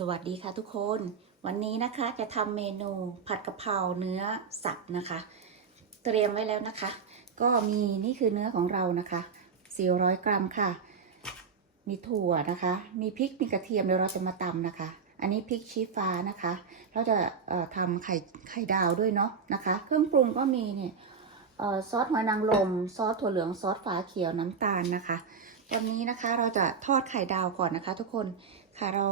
สวัสดีค่ะทุกคน วันนี้นะคะจะทำเมนูผัดกะเพราเนื้อสับนะคะ เตรียมไว้แล้วนะคะ ก็มีนี่คือเนื้อของเรานะคะ 400 กรัมค่ะ มีถั่วนะคะ มีพริกมีกระเทียมเดี๋ยวเราจะมาตำนะคะ อันนี้พริกชี้ฟ้านะคะ เราจะทำไข่ไข่ดาวด้วยเนาะนะคะ เครื่องปรุงก็มีเนี่ยซอสหอยนางรมซอสถั่วเหลืองซอสฝาเขียวน้ำตาลนะคะ ตอนนี้นะคะเราจะทอดไข่ดาวก่อนนะคะ ทุกคน ค่ะเรา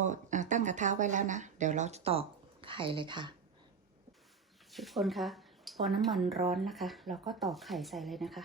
ตั้งกระทะไว้แล้วนะ เดี๋ยวเราจะตอกไข่เลยค่ะ ทุกคนคะพอน้ำมันร้อนนะคะ เราก็ตอกไข่ใส่เลยนะคะ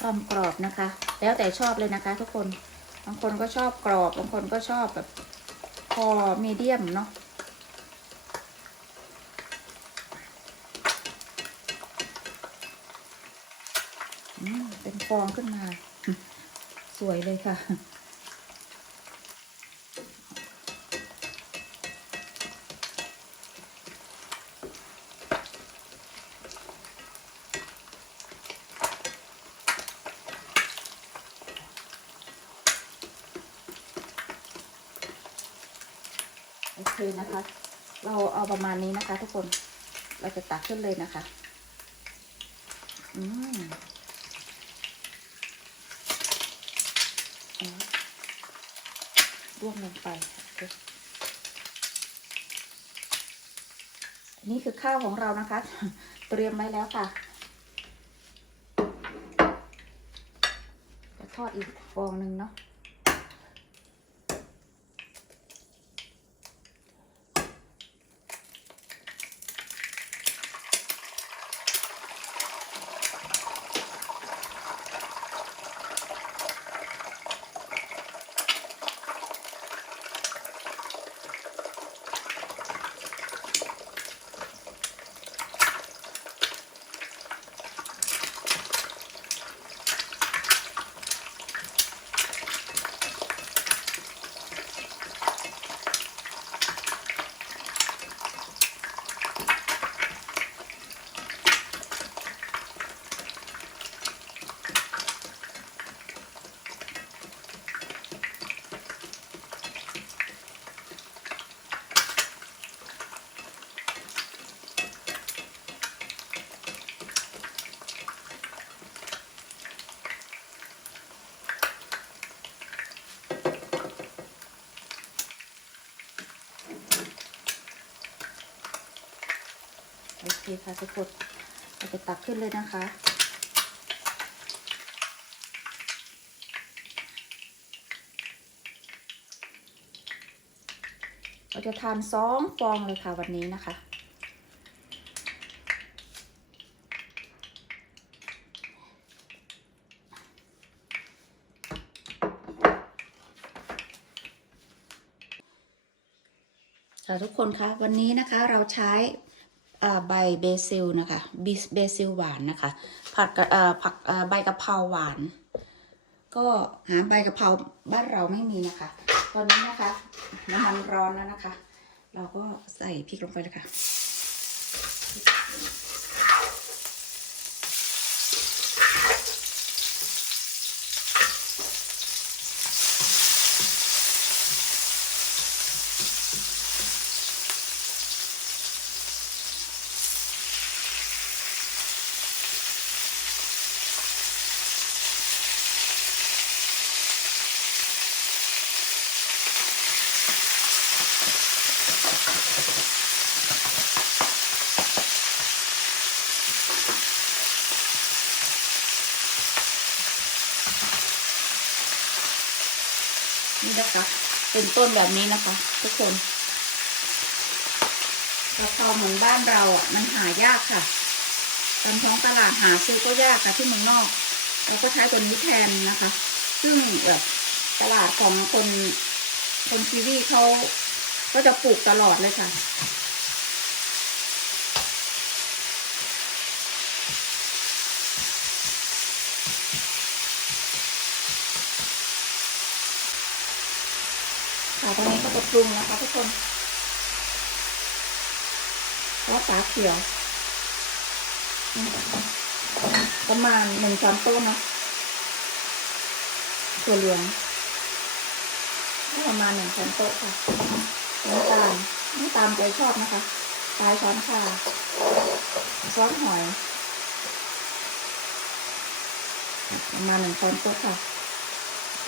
ความกรอบนะคะ แล้วแต่ชอบเลยนะคะ ทุกคนบางคนก็ชอบกรอบบางคนก็ชอบแบบพอมีเดียมเนาะเป็นฟองขึ้นมา สวยเลยค่ะ โอเคนะคะ เราเอาประมาณนี้นะคะ ทุกคน เราจะตักขึ้นเลยนะคะ อืมร่วมลงไปนี่คือข้าวของเรานะคะ เตรียมไว้แล้วค่ะ จะทอดอีกฟองหนึ่งเนาะ เคค่ะทุกคนเราจะตักขึ้นเลยนะคะ เราจะทานสองฟองเลยค่ะวันนี้นะคะค่ะทุกคนคะวันนี้นะคะเราใช้ ใบเบซิลนะคะบิสเบซิลหวานนะคะ ผัดกับผักใบกะเพราหวาน ก็หาใบกะเพราบ้านเราไม่มีนะคะ ตอนนี้นะคะน้ำมันร้อนแล้วนะคะ เราก็ใส่พริกลงไปเลยค่ะ คะเป็นต้นแบบนี้นะคะ ทุกคนกะเพราเหมือนบ้านเราอะมันหายากค่ะตามท้องตลาดหาซื้อก็ยากค่ะที่เมืองนอกเราก็ใช้ตัวนี้แทนนะคะ ซึ่งแบบตลาดของคนคนกีวีเขาก็จะปลูกตลอดเลยค่ะ ตอนนี้ก็จะปรุงนะคะทุกคนซอสฝาเขียว ประมาณหนึ่งช้อนโต๊ะนะถั่วเหลืองประมาณหนึ่งช้อนโต๊ะค่ะน้ำตาลน้ำตาลใจชอบนะคะปลายช้อนชาซอสหอยประมาณหนึ่งช้อนโต๊ะค่ะ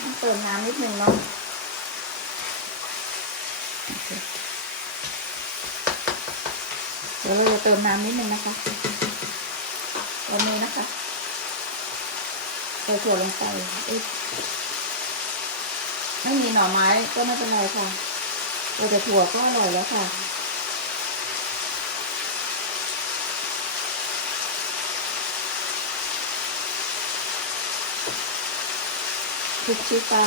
ต้องเติมน้ำนิดนึงเนาะ ดี๋ยวเราจะเติมน้ำนิดนึงนะคะวันนี้นะคะใส่ถั่วลงไปไม่มีหน่อไม้ก็ไม่เป็นไรค่ะเราแต่ถั่วก็อร่อยแล้วค่ะพริกชี้ฟ้า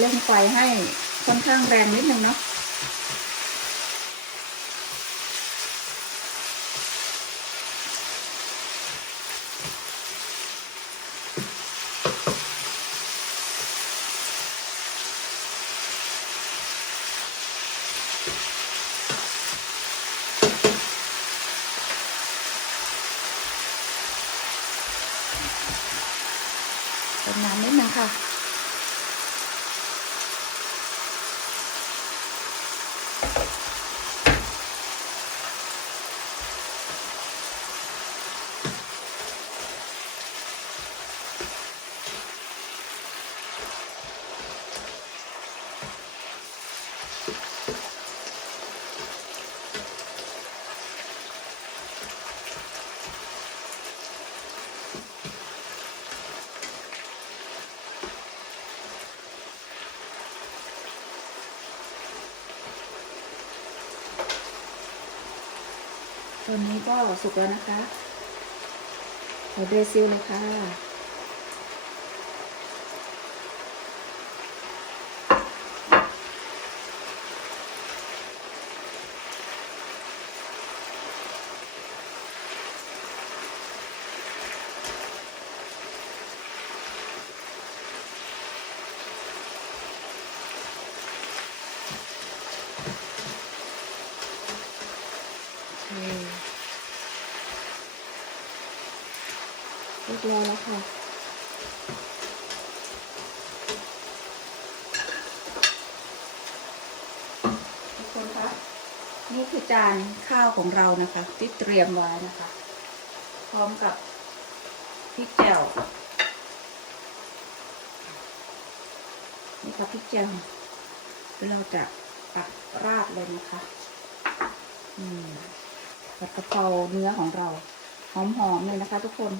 เร่งไฟให้ค่อนข้างแรงนิดนึงเนาะเติมน้ำนิดนึงค่ะ ตัวนี้ก็สุกแล้วนะคะใส่เบซิลเลยค่ะ โอเค เรียบร้อยแล้วค่ะทุกคนคะนี่คือจานข้าวของเรานะคะ ที่เตรียมไว้นะคะ พร้อมกับพริกแจ่วนี่ค่ะพริกแจ่วเราจะปักราดเลยนะคะอืมผัดกะเพราเนื้อของเราหอมๆเลยนะคะทุกคน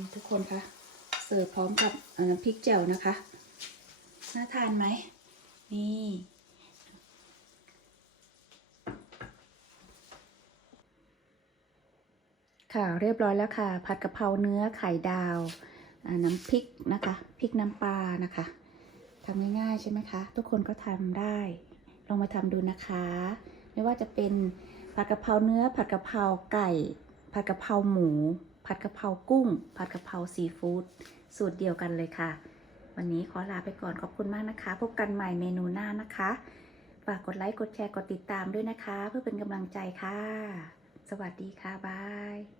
นี่ทุกคนคะเสิร์ฟพร้อมกับน้ำพริกแจ่วนะคะ น่าทานไหม นี่ ค่ะเรียบร้อยแล้วค่ะ ผัดกะเพราเนื้อไข่ดาว น้ำพริกนะคะพริกน้ำปลานะคะทำง่ายๆใช่ไหมคะ ทุกคนก็ทำได้ ลองมาทำดูนะคะ ไม่ว่าจะเป็นผัดกะเพราเนื้อผัดกะเพราไก่ผัดกะเพราหมู ผัดกะเพรากุ้ง ผัดกะเพราซีฟู้ดสูตรเดียวกันเลยค่ะ วันนี้ขอลาไปก่อนขอบคุณมากนะคะ พบกันใหม่เมนูหน้านะคะ ฝากกดไลค์กดแชร์กดติดตามด้วยนะคะ เพื่อเป็นกำลังใจค่ะ สวัสดีค่ะบาย